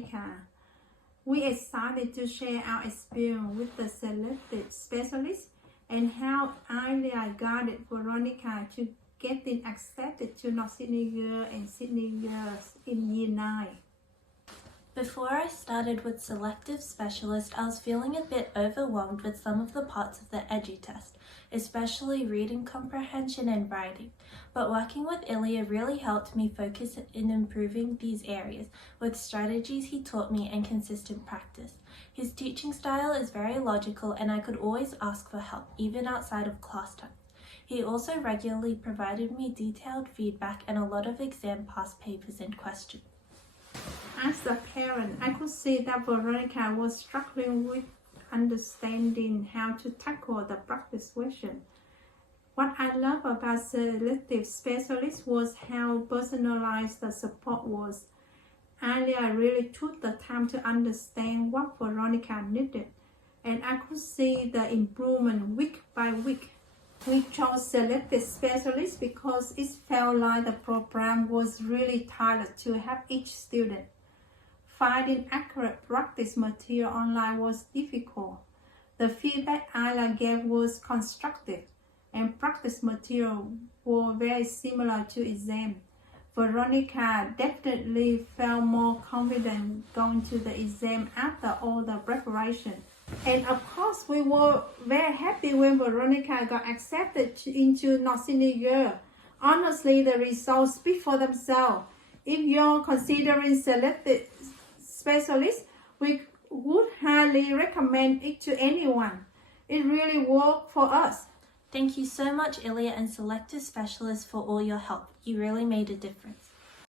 Veronica. We are excited to share our experience with the Selective Specialist and how Ilia guided Veronica to getting accepted to North Sydney Girls and Sydney Girls in Year 9. Before I started with Selective Specialist, I was feeling a bit overwhelmed with some of the parts of the EduTest, especially reading comprehension and writing. But working with Ilia really helped me focus in improving these areas with strategies he taught me and consistent practice. His teaching style is very logical and I could always ask for help, even outside of class time. He also regularly provided me detailed feedback and a lot of exam past papers and questions. As a parent, I could see that Veronica was struggling with understanding how to tackle the practice question. What I love about Selective Specialist was how personalized the support was. Ilia really took the time to understand what Veronica needed, and I could see the improvement week by week. We chose Selective Specialist because it felt like the program was really tailored to help each student. Finding accurate practice material online was difficult. The feedback Ilia gave was constructive, and practice material were very similar to exam. Veronica definitely felt more confident going to the exam after all the preparation. And of course, we were very happy when Veronica got accepted into North Sydney Girls. Honestly, the results speak for themselves. If you're considering Selective Specialist, we would highly recommend it to anyone. It really worked for us. Thank you so much, Ilia and Selective Specialist, for all your help. You really made a difference.